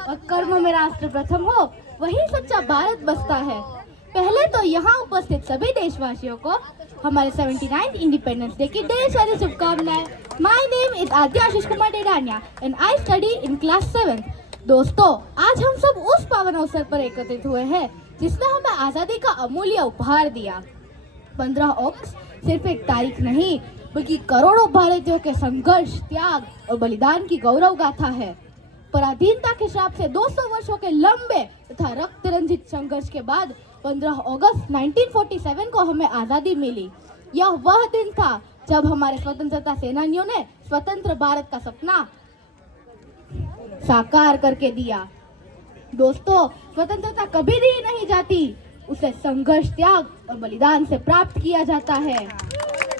और कर्म में राष्ट्र प्रथम हो, वही सच्चा भारत बसता है। पहले तो यहाँ उपस्थित सभी देशवासियों को हमारे 79th इंडिपेंडेंस डे की ढेर सारी शुभकामनाएं। My name is Adya Ashish Kumar Dedania and I study in class 7। दोस्तों, आज हम सब उस पावन अवसर पर एकत्रित हुए हैं जिसने हमें आजादी का अमूल्य उपहार दिया। 15 अगस्त सिर्फ एक तारीख नहीं, बल्कि करोड़ों भारतीयों के संघर्ष, त्याग और बलिदान की गौरव गाथा है। पराधीनता के श्राप से 200 वर्षों के लंबे तथा रक्त रंजित संघर्ष के बाद 15 अगस्त 1947 को हमें आजादी मिली। यह वह दिन था जब हमारे स्वतंत्रता सेनानियों ने स्वतंत्र भारत का सपना साकार करके दिया। दोस्तों, स्वतंत्रता कभी दी नहीं जाती, उसे संघर्ष, त्याग और बलिदान से प्राप्त किया जाता है।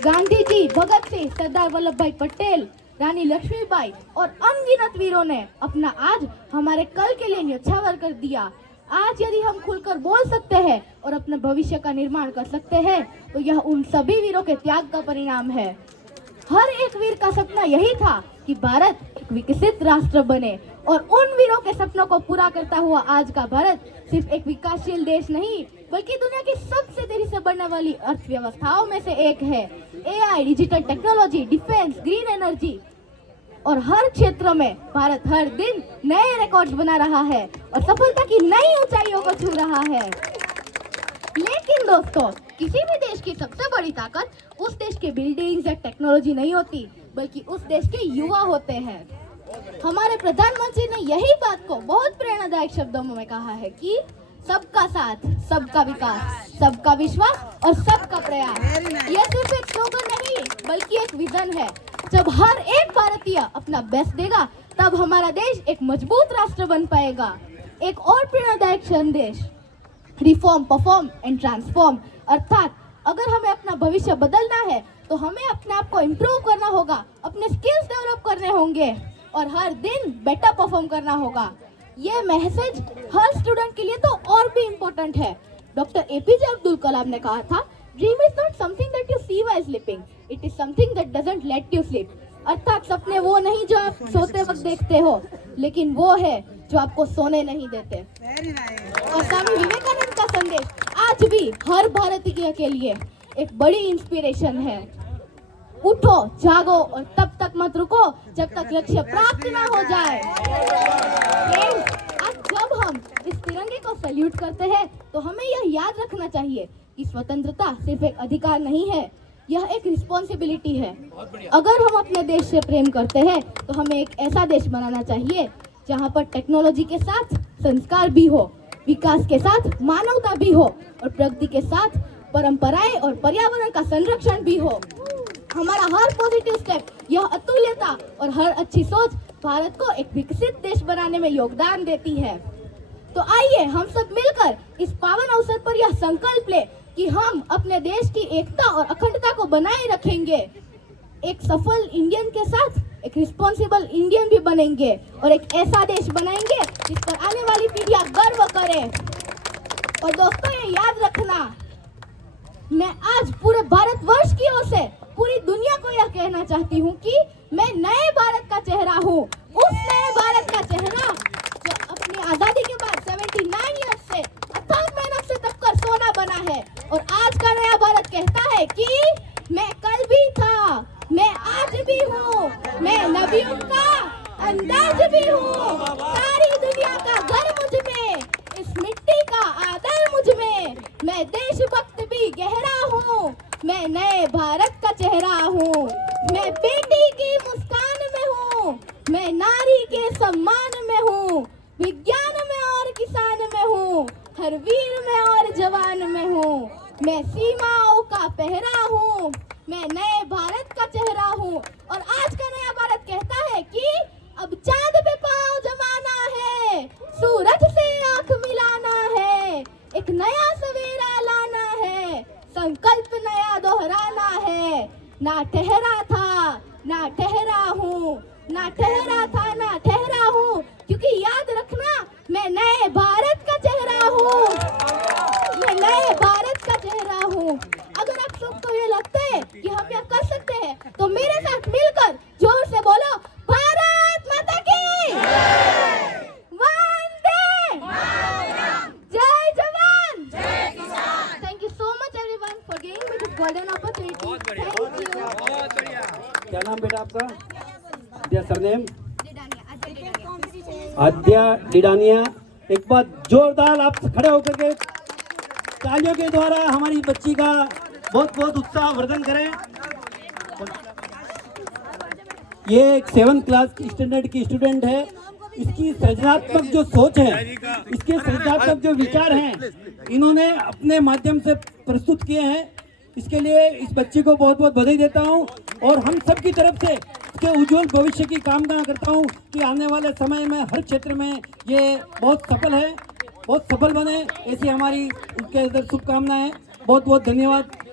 गांधी जी, भगत सिंह, सरदार वल्लभ भाई पटेल, रानी लक्ष्मीबाई और अनगिनत वीरों ने अपना आज हमारे कल के लिए न्यौछावर कर दिया। आज यदि हम खुलकर बोल सकते हैं और अपने भविष्य का निर्माण कर सकते हैं, तो यह उन सभी वीरों के त्याग का परिणाम है। हर एक वीर का सपना यही था कि भारत एक विकसित राष्ट्र बने, और उन वीरों के सपनों को पूरा करता हुआ आज का भारत सिर्फ एक विकासशील देश नहीं, बल्कि दुनिया की सबसे तेजी से बढ़ने वाली अर्थव्यवस्थाओं में से एक है। AI, digital technology, defence, green energy और हर क्षेत्र में भारत हर दिन नए रिकॉर्ड्स बना रहा है और सफलता की नई ऊंचाइयों को छू रहा है। लेकिन दोस्तों, किसी भी देश की सबसे बड़ी ताकत उस देश के बिल्डिंग्स या टेक्नोलॉजी नहीं होती, बल्कि उस देश के युवा होते हैं। हमारे प्रधानमंत्री ने यही बात को बहुत प्रेरणादायक शब्दों में कहा है कि सबका साथ, सबका विकास, सबका विश्वास और सबका प्रयास। यह सिर्फ एक स्लोगन नहीं, बल्कि एक विजन है। जब हर एक भारतीय अपना बेस्ट देगा, तब हमारा देश एक मजबूत राष्ट्र बन पाएगा। एक और प्रेरणादायक संदेश, रिफॉर्म, परफॉर्म एंड ट्रांसफॉर्म। अर्थात अगर हमें अपना भविष्य बदलना है, तो हमें अपने आप को इम्प्रूव करना होगा, अपने स्किल्स डेवलप करने होंगे और हर दिन बेटर परफॉर्म करना होगा। ये मैसेज हर स्टूडेंट के लिए तो और भी इम्पोर्टेंट है। डॉक्टर एपीजे अब्दुल कलाम ने कहा था, dream is not something that you see while sleeping, it is something that doesn't let you sleep. अर्थात सपने वो नहीं जो आप सोते वक्त देखते हो, लेकिन वो है जो आपको सोने नहीं देते। और स्वामी विवेकानंद का संदेश आज भी हर भारतीय के लिए एक बड़ी इंस्पिरेशन है। उठो, जागो और तब तक मत रुको जब तक लक्ष्य प्राप्त ना हो जाए। आज जब हम इस तिरंगे को सैल्यूट करते हैं, तो हमें यह याद रखना चाहिए कि स्वतंत्रता सिर्फ एक अधिकार नहीं है, यह एक रिस्पॉन्सिबिलिटी है। अगर हम अपने देश से प्रेम करते हैं, तो हमें एक ऐसा देश बनाना चाहिए जहां पर टेक्नोलॉजी के साथ संस्कार भी हो, विकास के साथ मानवता भी हो और प्रगति के साथ परंपराएं और पर्यावरण का संरक्षण भी हो। हमारा हर पॉजिटिव स्टेप, यह अतुल्यता और हर अच्छी सोच भारत को एक विकसित देश बनाने में योगदान देती है। तो आइए हम सब मिलकर इस पावन अवसर पर यह संकल्प ले कि हम अपने देश की एकता और अखंडता को बनाए रखेंगे। एक सफल इंडियन के साथ एक रिस्पॉन्सिबल इंडियन भी बनेंगे और एक ऐसा देश बनाएंगे जिस पर आने वाली पीढ़ियां गर्व करे। और दोस्तों, ये याद रखना, मैं आज पूरे भारतवर्ष की ओर से पूरी दुनिया को यह कहना चाहती हूँ कि मैं नए भारत का चेहरा हूँ, उस नए भारत का चेहरा जो अपनी आजादी के बाद 79 ईयर्स से अथक मेहनत से तपकर सोना बना है। और आज का नया भारत कहता है कि मैं कल भी था, मैं आज भी हूँ, मैं नबियों का अंदाज भी हूँ। सारी दुनिया का घर मुझ में, इस मिट्टी का आदर मुझ में, मैं देशभक्त भी गहरा हूँ, मैं नए भारत का चेहरा हूँ। मैं बेटी की मुस्कान में हूँ, मैं नारी के सम्मान में हूँ, विज्ञान में और किसान में हूँ, हर वीर में और जवान में हूँ। मैं सीमाओं का पहरा हूँ, मैं नए भारत का चेहरा हूँ। और आज का नया भारत कहता है कि अब चांद पे पांव जमाना है, सूरज से आंख मिलाना है, एक नया सवेरा लाना है, संकल्प नया दोहराना है। ना ठहरा था, ना ठहरा हूँ, ना ठहरा था, ना ठहरा हूँ, क्योंकि याद रखना, मैं नए भारत का चेहरा हूँ, मैं नए भारत का चेहरा हूँ। अगर आप सबको ये लगता है कि हम यह कर सकते हैं, तो मेरे साथ मिलकर जोर से बोलो, भारत माता की। वाह! आद्या सरनेम आद्या डिडानिया। एक बार जोरदार आप खड़े होकर के तालियों के द्वारा हमारी बच्ची का बहुत बहुत उत्साह वर्धन करें। ये एक 7th क्लास स्टैंडर्ड की स्टूडेंट है। इसकी सृजनात्मक जो सोच है, इसके सृजनात्मक जो विचार हैं, इन्होंने अपने माध्यम से प्रस्तुत किए हैं। इसके लिए इस बच्ची को बहुत बहुत बधाई देता हूं और हम सब की तरफ से इसके उज्जवल भविष्य की कामना करता हूं कि आने वाले समय में हर क्षेत्र में ये बहुत सफल बने, ऐसी हमारी उनके अंदर शुभकामनाएं। बहुत बहुत धन्यवाद।